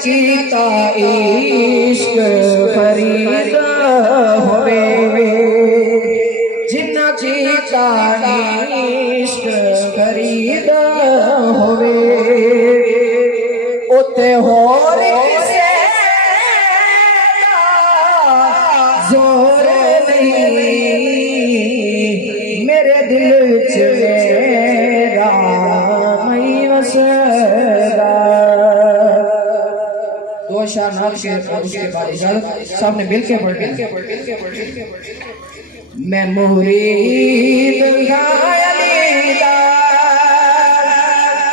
कीता इश्क फरीद होवे, जिन्ना कीता इश्क फरीद होवे, उते होर किसे जोर नहीं, मेरे दिल विच मेरा मई वसदा। दो शाह नाम के उसके बाद सामने मिल के पढ़ मैं मुरीद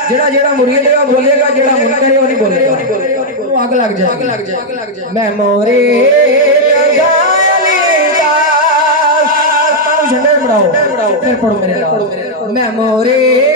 जड़ा जड़ा मुरीद बोलेगा, जड़ा मुनकर वो नहीं बोलेगा, वो आग लग जाए। मैं मुरीद झंडे बढ़ाओ फिर पढ़ो मेरे नाम। मैं मुरीद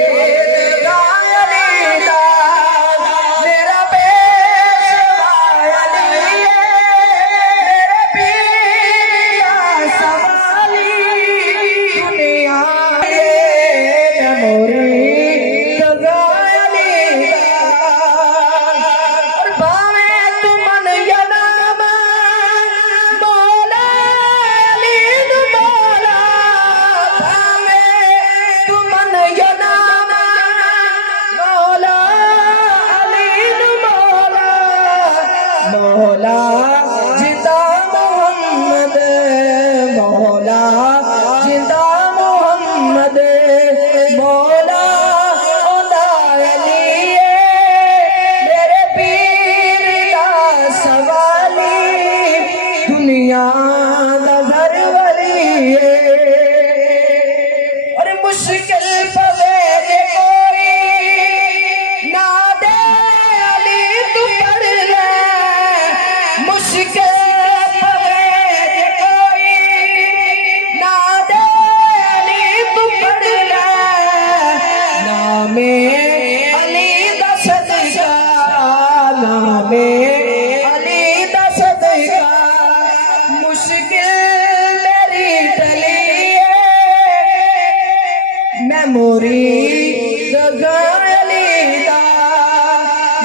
मुरीद अली दा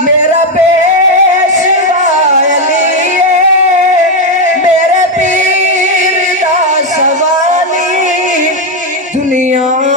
मेरा पेशवा अली मेरे पीर दा सवाली दुनिया